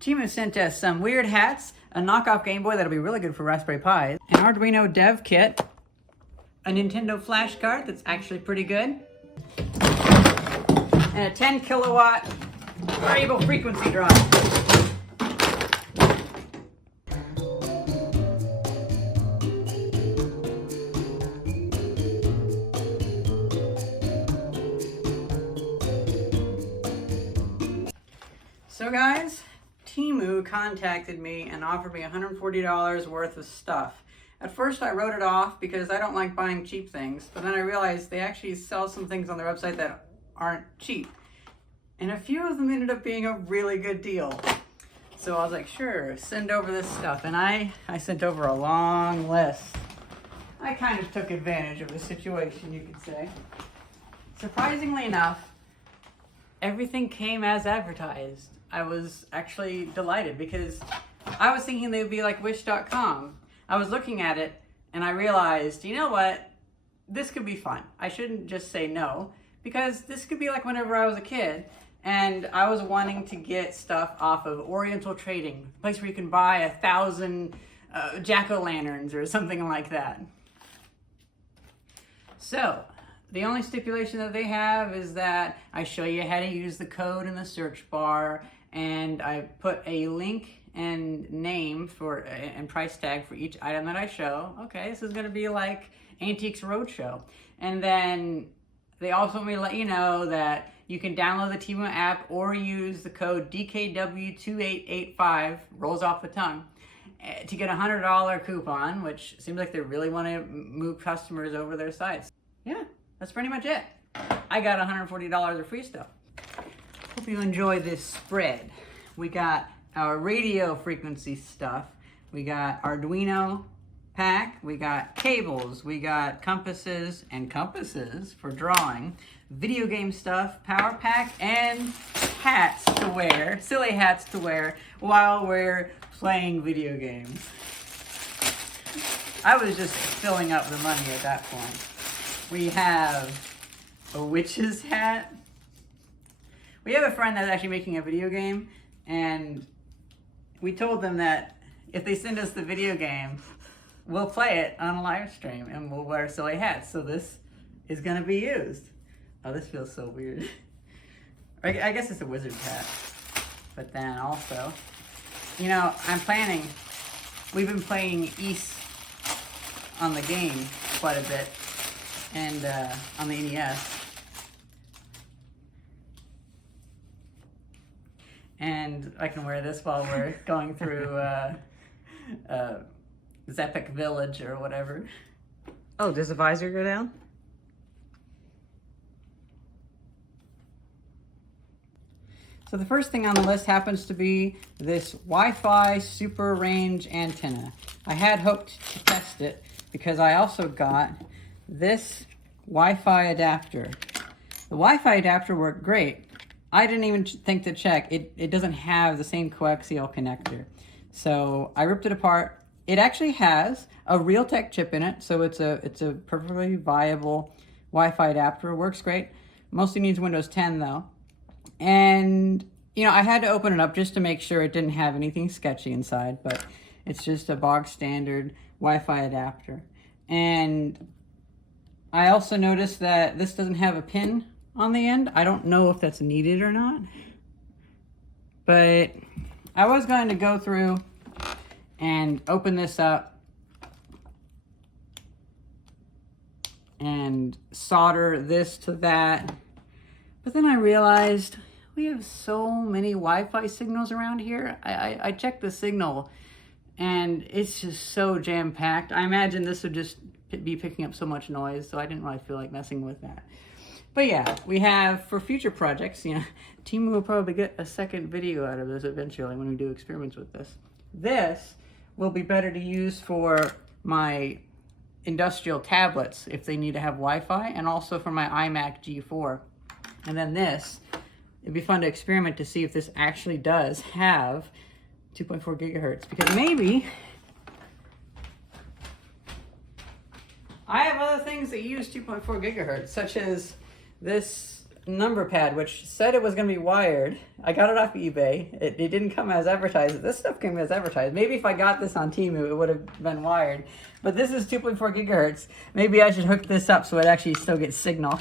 Teemu sent us some weird hats, a knockoff Game Boy that'll be really good for Raspberry Pis, an Arduino dev kit, a Nintendo flash card that's actually pretty good, and a 10 kilowatt variable frequency drive. So guys, Teemu contacted me and offered me $140 worth of stuff. At first I wrote it off because I don't like buying cheap things, but then I realized they actually sell some things on their website that aren't cheap. And a few of them ended up being a really good deal. So I was like, sure, send over this stuff. And I sent over a long list. I kind of took advantage of the situation, you could say. Surprisingly enough, everything came as advertised. I was actually delighted because I was thinking they would be like Wish.com. I was looking at it and I realized, you know what? This could be fun. I shouldn't just say no, because this could be like whenever I was a kid and I was wanting to get stuff off of Oriental Trading, a place where you can buy 1,000 jack-o'-lanterns or something like that. So, the only stipulation that they have is that I show you how to use the code in the search bar, and I put a link and name for and price tag for each item that I show. Okay, this is going to be like Antiques Roadshow. And then they also want me to let you know that you can download the Teemu app or use the code DKW2885, rolls off the tongue, to get a $100 coupon, which seems like they really want to move customers over their sites. Yeah, that's pretty much it. I got $140 of free stuff. Hope you enjoy this spread. We got our radio frequency stuff. We got Arduino pack. We got cables. We got compasses and compasses for drawing. Video game stuff, power pack, and hats to wear, silly hats to wear while we're playing video games. I was just filling up the money at that point. We have a witch's hat. We have a friend that's actually making a video game, and we told them that if they send us the video game, we'll play it on a live stream and we'll wear silly hats. So this is going to be used. Oh, this feels so weird. I guess it's a wizard's hat. But then also, you know, we've been playing East on the game quite a bit, and on the NES. And I can wear this while we're going through Zepic Village or whatever. Oh, does the visor go down? So the first thing on the list happens to be this Wi-Fi super range antenna. I had hoped to test it because I also got this Wi-Fi adapter. The Wi-Fi adapter worked great. I didn't even think to check. It doesn't have the same coaxial connector. So I ripped it apart. It actually has a Realtek chip in it, so it's a perfectly viable Wi-Fi adapter. It works great. Mostly needs Windows 10 though. And you know, I had to open it up just to make sure it didn't have anything sketchy inside, but it's just a bog standard Wi-Fi adapter. And I also noticed that this doesn't have a pin on the end. I don't know if that's needed or not, but I was going to go through and open this up and solder this to that, but then I realized we have so many Wi-Fi signals around here. I checked the signal and it's just so jam-packed. I imagine this would just be picking up so much noise, so I didn't really feel like messing with that. But yeah, we have, for future projects, you know, Teemu will probably get a second video out of this eventually when we do experiments with this. This will be better to use for my industrial tablets if they need to have Wi-Fi, and also for my iMac G4. And then this, it'd be fun to experiment to see if this actually does have 2.4 gigahertz, because maybe I have other things that use 2.4 gigahertz, such as this number pad, which said it was going to be wired. I got it off eBay. It didn't come as advertised. This stuff came as advertised. Maybe if I got this on Teemu, it would have been wired. But this is 2.4 gigahertz. Maybe I should hook this up so it actually still gets signal.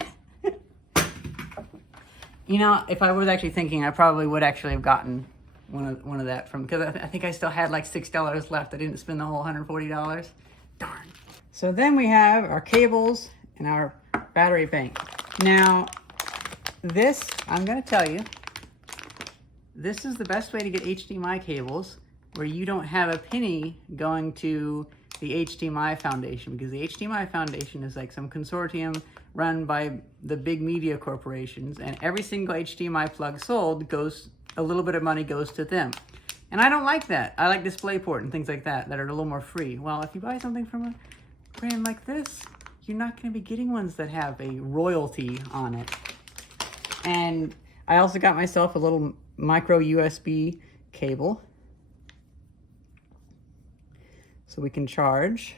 You know, if I was actually thinking, I probably would actually have gotten one of that from, because I think I still had like $6 left. I didn't spend the whole $140. Darn. So then we have our cables and our battery bank. Now, this, I'm going to tell you, this is the best way to get HDMI cables where you don't have a penny going to the HDMI Foundation, because the HDMI Foundation is like some consortium run by the big media corporations, and every single HDMI plug sold goes, a little bit of money goes to them. And I don't like that. I like DisplayPort and things like that are a little more free. Well, if you buy something from a brand like this, you're not going to be getting ones that have a royalty on it. And I also got myself a little micro USB cable so we can charge.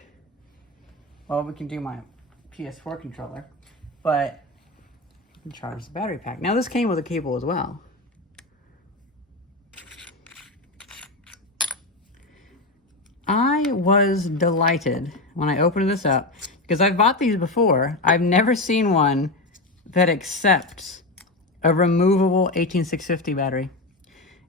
Well, we can do my PS4 controller, but we can charge the battery pack. Now this came with a cable as well. I was delighted when I opened this up, because I've bought these before. I've never seen one that accepts a removable 18650 battery.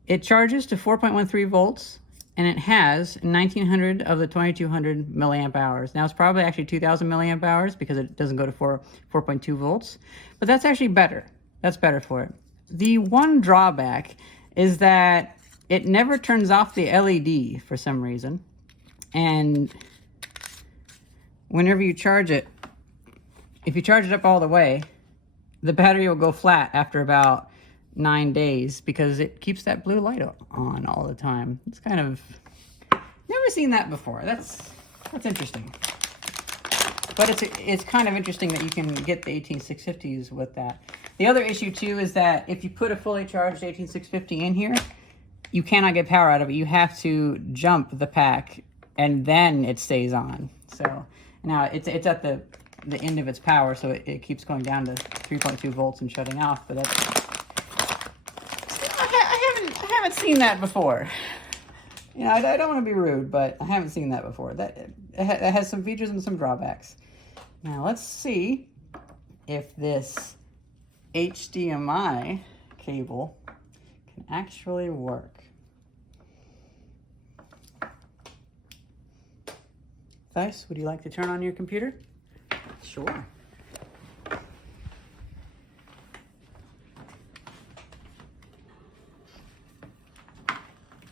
It charges to 4.13 volts, and it has 1900 of the 2200 milliamp hours. Now it's probably actually 2000 milliamp hours because it doesn't go to 4.2 volts, but that's actually better. That's better for it. The one drawback is that it never turns off the LED for some reason. And whenever you charge it, if you charge it up all the way, the battery will go flat after about 9 days because it keeps that blue light on all the time. It's kind of, never seen that before. That's interesting. But it's kind of interesting that you can get the 18650s with that. The other issue too is that if you put a fully charged 18650 in here, you cannot get power out of it. You have to jump the pack and then it stays on. So now it's at the end of its power, so it keeps going down to 3.2 volts and shutting off. But that's, I haven't seen that before. You know, I don't want to be rude, but I haven't seen that before. It has some features and some drawbacks. Now let's see if this HDMI cable can actually work. Theis, would you like to turn on your computer? Sure.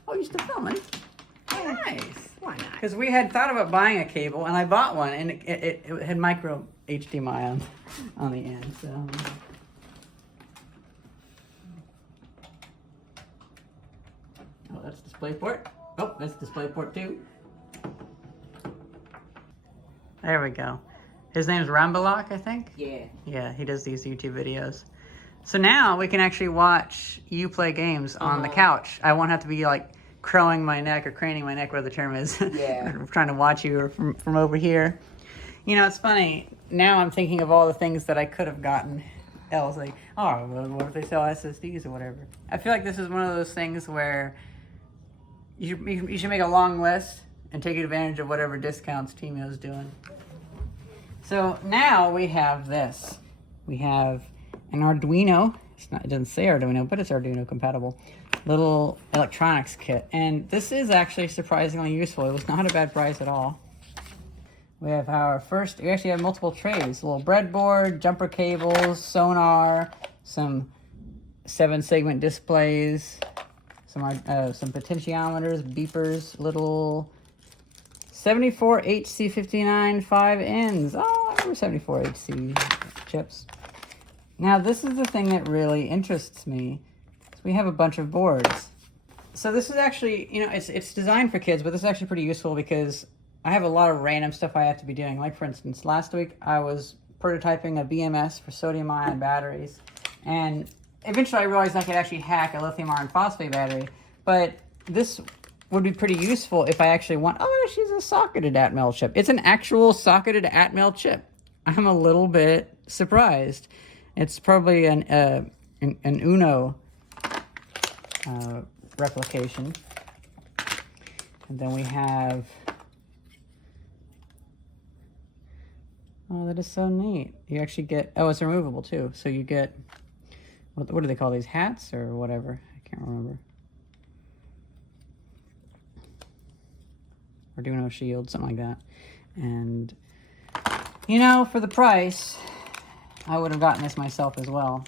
Oh, you're still filming? Oh, nice. Why not? Because we had thought about buying a cable, and I bought one, and it had micro HDMI on the end. So. Oh, that's DisplayPort. Oh, that's DisplayPort 2. There we go. His name's Rambalak, I think? Yeah. Yeah, he does these YouTube videos. So now we can actually watch you play games on the couch. I won't have to be like crowing my neck or craning my neck, where the term is. Yeah. Trying to watch you from over here. You know, it's funny. Now I'm thinking of all the things that I could have gotten else. Like, oh, well, what if they sell SSDs or whatever? I feel like this is one of those things where you should make a long list and take advantage of whatever discounts Teemu is doing. So now we have this. We have an Arduino. It doesn't say Arduino, but it's Arduino compatible. Little electronics kit. And this is actually surprisingly useful. It was not a bad price at all. We have we actually have multiple trays. A little breadboard, jumper cables, sonar, some 7-segment displays, some potentiometers, beepers, little 74 HC59 5Ns. Oh, I remember 74 HC chips. Now, this is the thing that really interests me. We have a bunch of boards. So this is actually, you know, it's designed for kids, but this is actually pretty useful because I have a lot of random stuff I have to be doing. Like, for instance, last week I was prototyping a BMS for sodium-ion batteries. And eventually I realized I could actually hack a lithium iron phosphate battery. But this would be pretty useful if I actually want, oh, she's a socketed Atmel chip. It's an actual socketed Atmel chip. I'm a little bit surprised. It's probably an Uno replication. And then we have, oh, that is so neat. You actually get, oh, it's removable too. So you get, what do they call these, hats or whatever? I can't remember. Arduino shield, something like that. And, you know, for the price, I would have gotten this myself as well.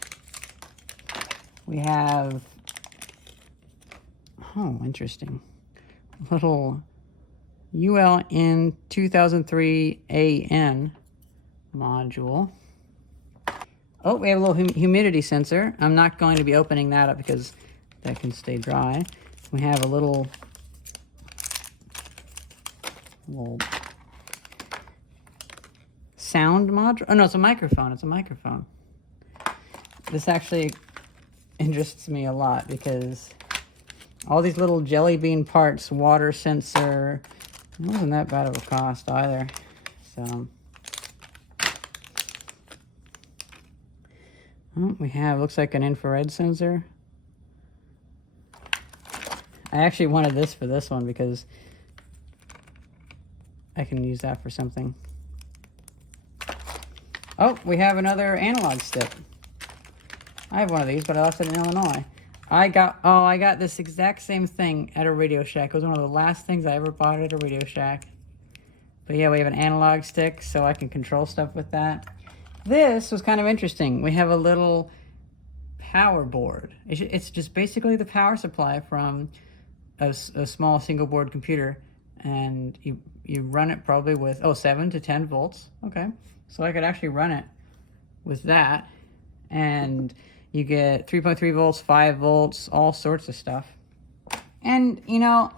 We have, oh, interesting. Little ULN 2003 AN module. Oh, we have a little humidity sensor. I'm not going to be opening that up because that can stay dry. We have a little sound module. Oh no, it's a microphone. It's a microphone. This actually interests me a lot because all these little jelly bean parts, water sensor, it wasn't that bad of a cost either. So we have, looks like an infrared sensor. I actually wanted this for this one because I can use that for something. Oh, we have another analog stick. I have one of these, but I left it in Illinois. I got this exact same thing at a Radio Shack. It was one of the last things I ever bought at a Radio Shack. But yeah, we have an analog stick, so I can control stuff with that. This was kind of interesting. We have a little power board. It's just basically the power supply from a small single board computer. And you run it probably with, 7 to 10 volts. Okay, so I could actually run it with that. And you get 3.3 volts, 5 volts, all sorts of stuff. And, you know,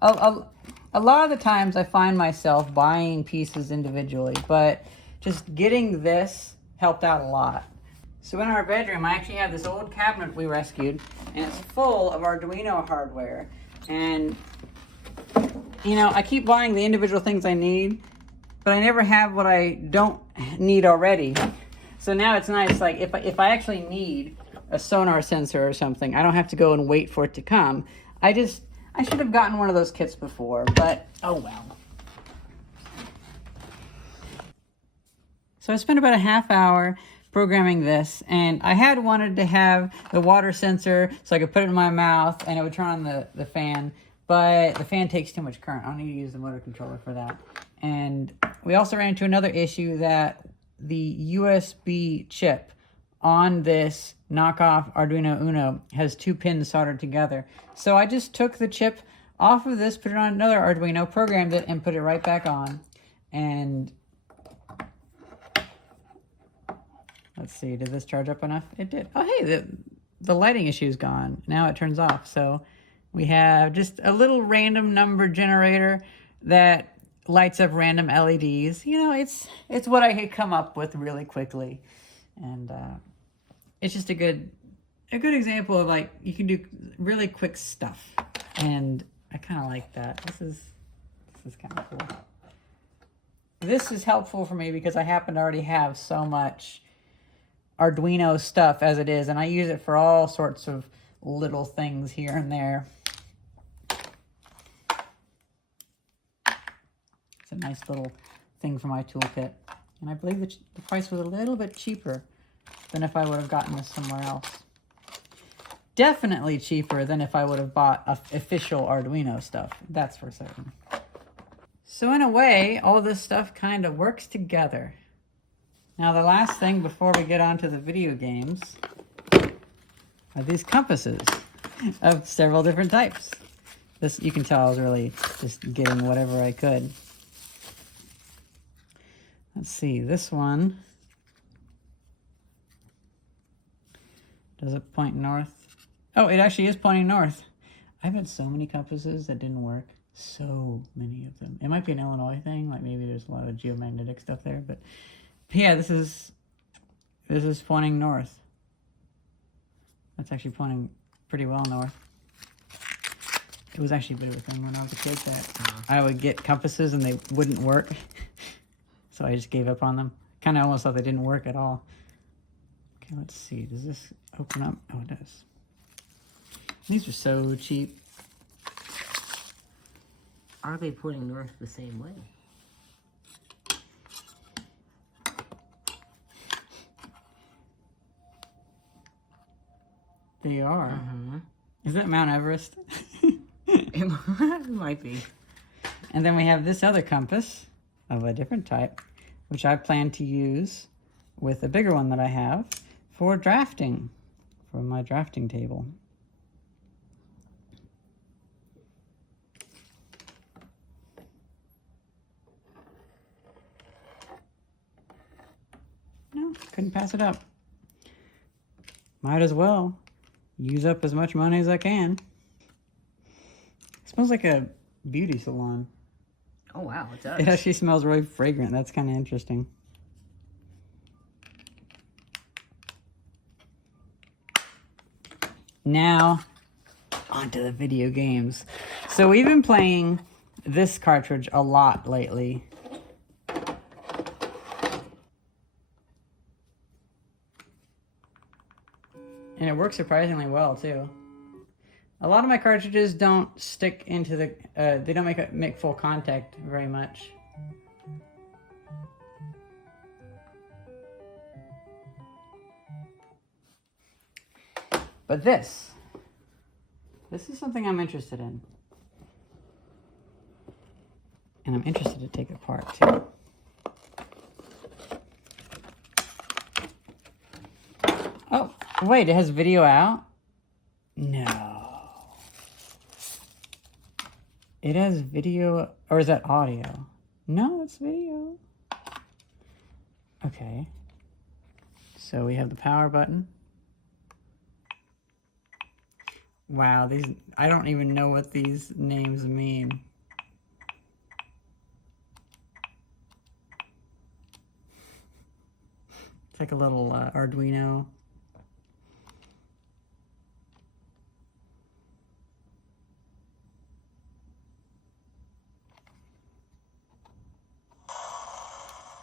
a lot of the times I find myself buying pieces individually, but just getting this helped out a lot. So in our bedroom, I actually have this old cabinet we rescued, and it's full of Arduino hardware. And, you know, I keep buying the individual things I need, but I never have what I don't need already. So now it's nice, like if I actually need a sonar sensor or something, I don't have to go and wait for it to come. I should have gotten one of those kits before, but oh well. So I spent about a half hour programming this, and I had wanted to have the water sensor so I could put it in my mouth and it would turn on the fan, but the fan takes too much current. I don't need to use the motor controller for that. And we also ran into another issue that the USB chip on this knockoff Arduino Uno has 2 pins soldered together. So I just took the chip off of this, put it on another Arduino, programmed it, and put it right back on. And let's see, did this charge up enough? It did. Oh, hey, the lighting issue is gone. Now it turns off. So we have just a little random number generator that lights up random LEDs. You know, it's what I could come up with really quickly. And it's just a good example of, like, you can do really quick stuff. And I kind of like that. This is kind of cool. This is helpful for me because I happen to already have so much Arduino stuff as it is, and I use it for all sorts of little things here and there. It's a nice little thing for my toolkit. And I believe that the price was a little bit cheaper than if I would have gotten this somewhere else. Definitely cheaper than if I would have bought official Arduino stuff. That's for certain. So in a way, all this stuff kind of works together. Now the last thing before we get on to the video games are these compasses of several different types. This, you can tell I was really just getting whatever I could. Let's see, this one, does it point north? Oh, it actually is pointing north. I've had so many compasses that didn't work. So many of them. It might be an Illinois thing, like maybe there's a lot of geomagnetic stuff there, but yeah, this is pointing north. That's actually pointing pretty well north. It was actually a bit of a thing when I was a kid that I would get compasses and they wouldn't work. So I just gave up on them Kind of almost thought they didn't work at all. Okay, let's see. Does this open up? Oh, it does. These are so cheap. Are they pointing north the same way? They are. Is that Mount Everest? It might be. And then we have this other compass of a different type, which I plan to use with a bigger one that I have for drafting, for my drafting table. No, couldn't pass it up. Might as well use up as much money as I can. It smells like a beauty salon. Oh wow, it does. It actually smells really fragrant. That's kind of interesting. Now, onto the video games. So we've been playing this cartridge a lot lately. And it works surprisingly well, too. A lot of my cartridges don't stick into the... they don't make full contact very much. But this is something I'm interested in. And I'm interested to take apart, too. Oh, wait, it has video out? No. It has video, or is that audio? No, it's video. Okay. So we have the power button. Wow, these, I don't even know what these names mean. It's like a little Arduino.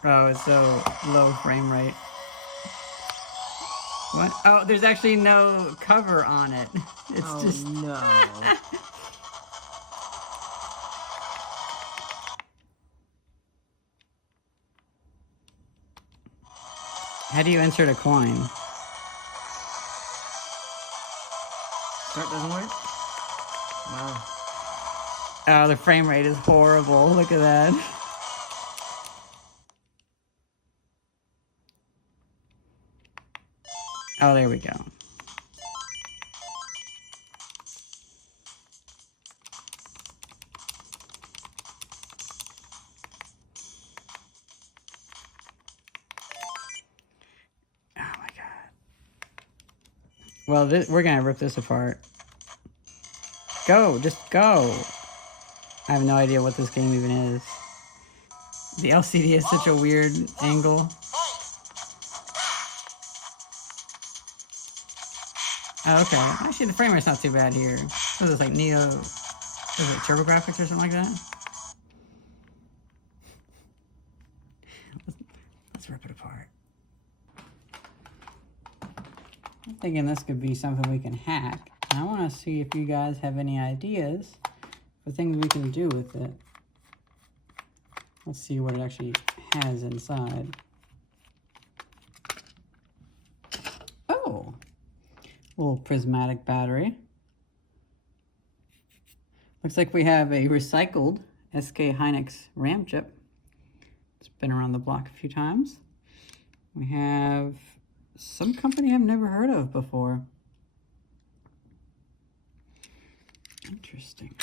Oh, it's so low frame rate. What? Oh, there's actually no cover on it. It's just... no. How do you insert a coin? Start doesn't work? Wow. Oh, the frame rate is horrible. Look at that. Oh, there we go. Oh my God. Well, we're gonna rip this apart. Go, just go. I have no idea what this game even is. The LCD has such a weird angle. Oh, okay. Actually, the frame rate's not too bad here. What is this, like Neo... What is it, TurboGrafx or something like that? Let's rip it apart. I'm thinking this could be something we can hack. And I want to see if you guys have any ideas for things we can do with it. Let's see what it actually has inside. Oh! Little prismatic battery. Looks like we have a recycled SK Hynix RAM chip. It's been around the block a few times. We have some company I've never heard of before. Interesting.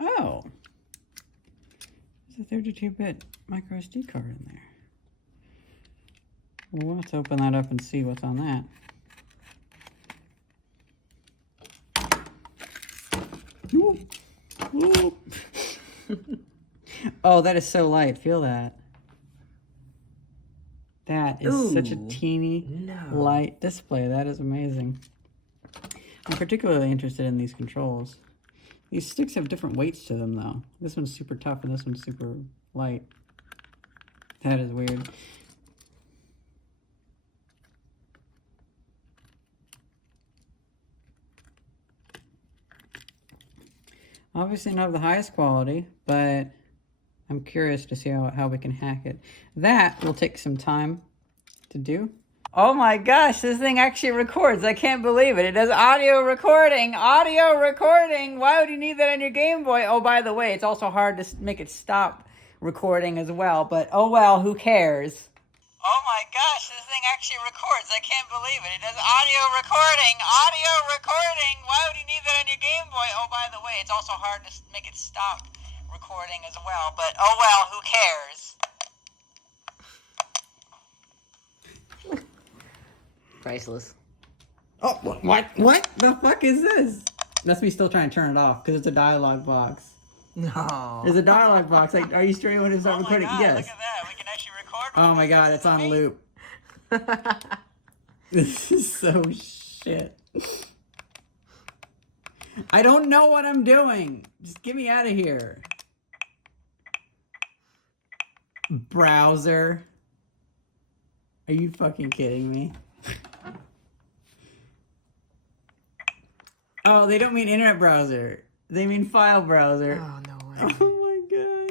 Oh! There's a 32-bit micro SD card in there. Well, let's open that up and see what's on that. Ooh. Ooh. Oh, that is so light. Feel that. That is such a teeny light display. That is amazing. I'm particularly interested in these controls. These sticks have different weights to them, though. This one's super tough and this one's super light. That is weird. Obviously not of the highest quality, but I'm curious to see how we can hack it. That will take some time to do. Oh my gosh, this thing actually records. I can't believe it. It does audio recording. Audio recording. Why would you need that on your Game Boy? Oh, by the way, it's also hard to make it stop recording as well. But oh well, who cares? Oh my gosh, this thing actually records. I can't believe it. It does audio recording. Audio recording. Why would you need that on your Game Boy? Oh, by the way, it's also hard to make it stop recording as well. But oh well, who cares? Priceless. Oh, what the fuck is this? That's me still trying to turn it off because it's a dialogue box. No. There's a dialogue box. Like, are you sure you want to start recording? God, Yes. look at that. We can actually record. Oh my god, it's on loop. This is so shit. I don't know what I'm doing. Just get me out of here. Browser. Are you fucking kidding me? Oh, they don't mean internet browser. They mean file browser. Oh, no way. Oh my god.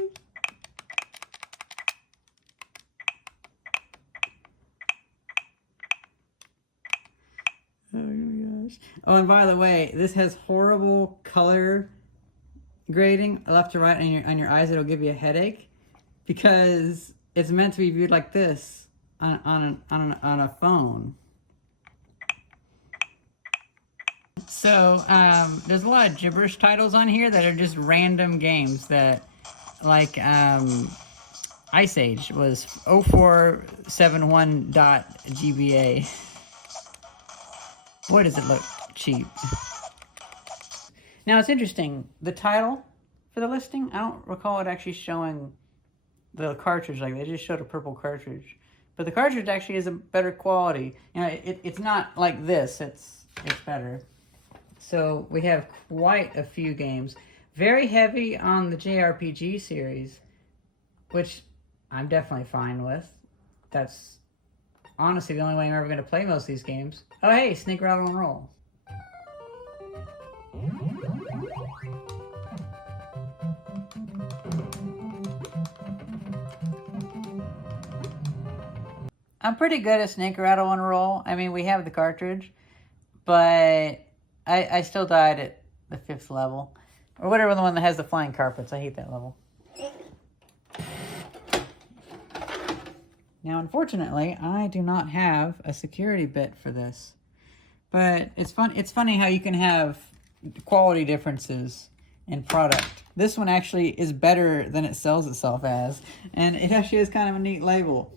Oh my gosh. Oh, and by the way, this has horrible color grading left to right on your eyes. It'll give you a headache because it's meant to be viewed like this on a phone. So there's a lot of gibberish titles on here that are just random games that, like Ice Age was 0471.GBA. Boy, does it look cheap. Now it's interesting. The title for the listing, I don't recall it actually showing the cartridge. Like, they just showed a purple cartridge, but the cartridge actually is a better quality. You know, it's not like this. It's better. So we have quite a few games. Very heavy on the JRPG series, which I'm definitely fine with. That's honestly the only way I'm ever going to play most of these games. Oh hey, Snake Rattle and Roll. I'm pretty good at Snake Rattle and Roll. I mean, we have the cartridge, but I still died at the 5th level. Or whatever, the one that has the flying carpets. I hate that level. Now, unfortunately, I do not have a security bit for this. But it's fun. It's funny how you can have quality differences in product. This one actually is better than it sells itself as. And it actually is kind of a neat label.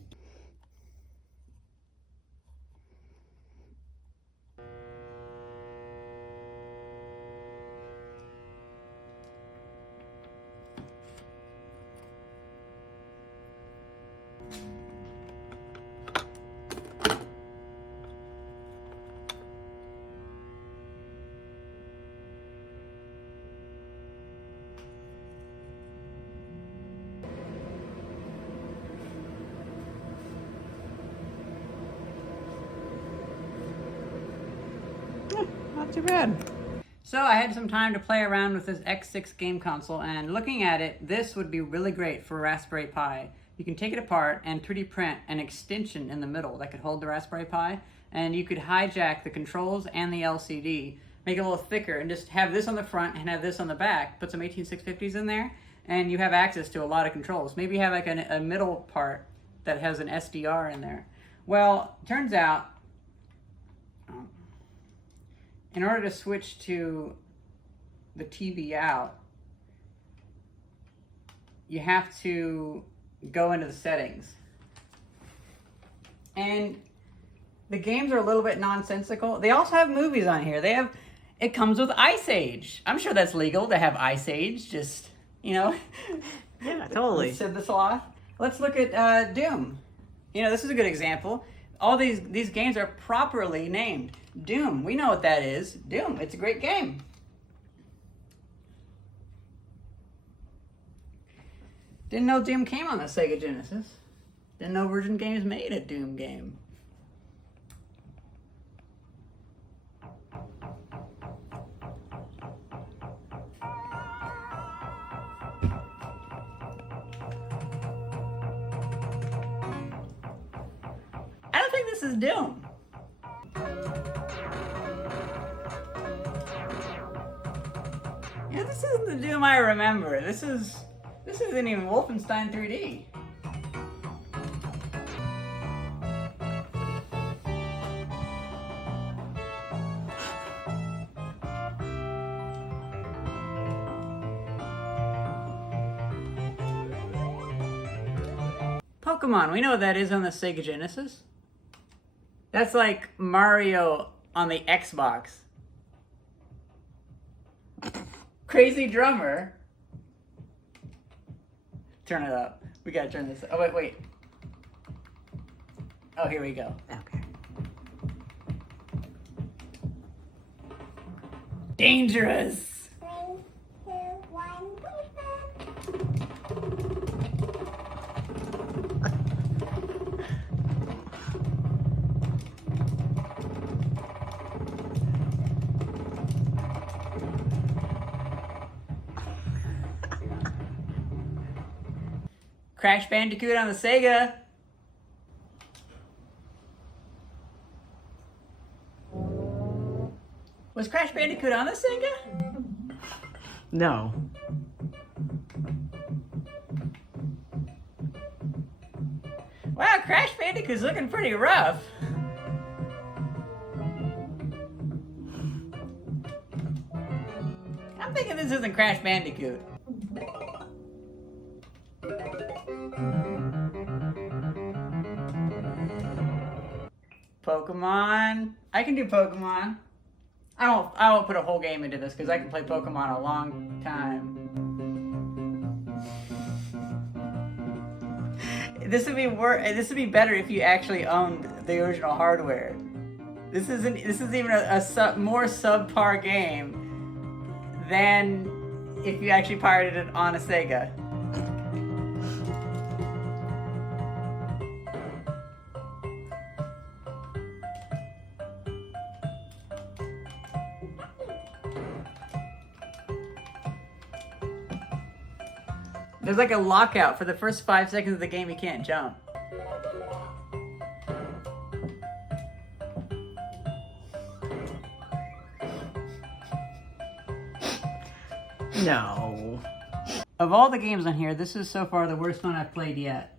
Not too bad. So I had some time to play around with this X6 game console, and looking at it, this would be really great for a Raspberry Pi. You can take it apart and 3D print an extension in the middle that could hold the Raspberry Pi, and you could hijack the controls and the LCD, make it a little thicker, and just have this on the front and have this on the back. Put some 18650s in there, and you have access to a lot of controls. Maybe you have like a middle part that has an SDR in there. Well, turns out, in order to switch to the TV out, you have to go into the settings. And the games are a little bit nonsensical. They also have movies on here. It comes with Ice Age. I'm sure that's legal to have Ice Age, just, you know. Yeah, totally. Set this off. Let's look at Doom. You know, this is a good example. All these games are properly named. Doom, we know what that is. Doom, it's a great game. Didn't know Doom came on the Sega Genesis. Didn't know Virgin Games made a Doom game. I don't think this is Doom. Yeah, this isn't the Doom I remember. This isn't even Wolfenstein 3D. Pokemon, we know what that is on the Sega Genesis. That's like Mario on the Xbox. Crazy Drummer. Turn it up. We gotta turn this. Oh, wait. Oh, here we go. Okay. Dangerous. 3, 2, 1, Crash Bandicoot on the Sega. Was Crash Bandicoot on the Sega? No. Wow, Crash Bandicoot's looking pretty rough. I'm thinking this isn't Crash Bandicoot. Pokemon. I can do Pokemon. I won't put a whole game into this because I can play Pokemon a long time. This would be better if you actually owned the original hardware. This is even a more subpar game than if you actually pirated it on a Sega. There's like a lockout. For the first 5 seconds of the game, you can't jump. No. Of all the games on here, this is so far the worst one I've played yet.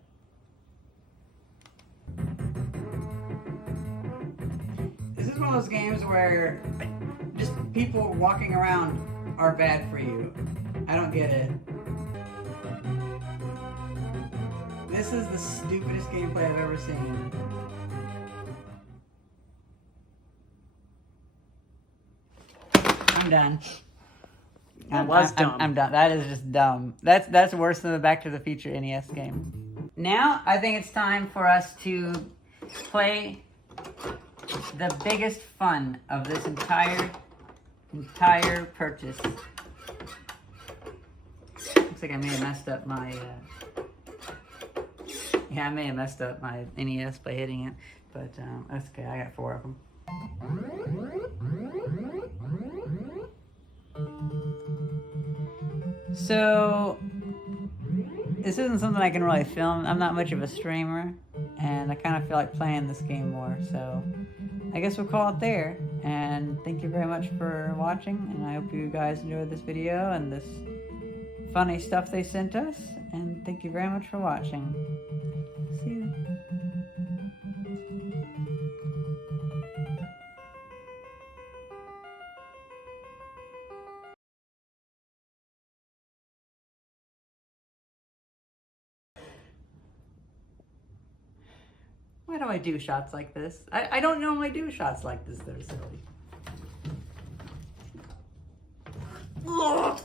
This is one of those games where just people walking around are bad for you. I don't get it. This is the stupidest gameplay I've ever seen. I'm done. That was dumb. I'm done. That is just dumb. That's worse than the Back to the Future NES game. Now I think it's time for us to play the biggest fun of this entire purchase. Looks like I may have messed up my. Yeah, I may have messed up my NES by hitting it, but that's okay. I got 4 of them. So, this isn't something I can really film. I'm not much of a streamer, and I kind of feel like playing this game more, so I guess we'll call it there. And thank you very much for watching, and I hope you guys enjoyed this video and this funny stuff they sent us, and thank you very much for watching. See you. Why do I do shots like this? I don't normally do shots like this. They're silly. Ugh.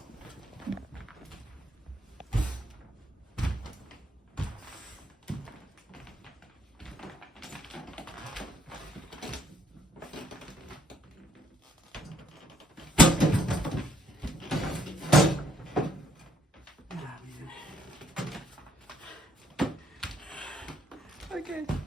good.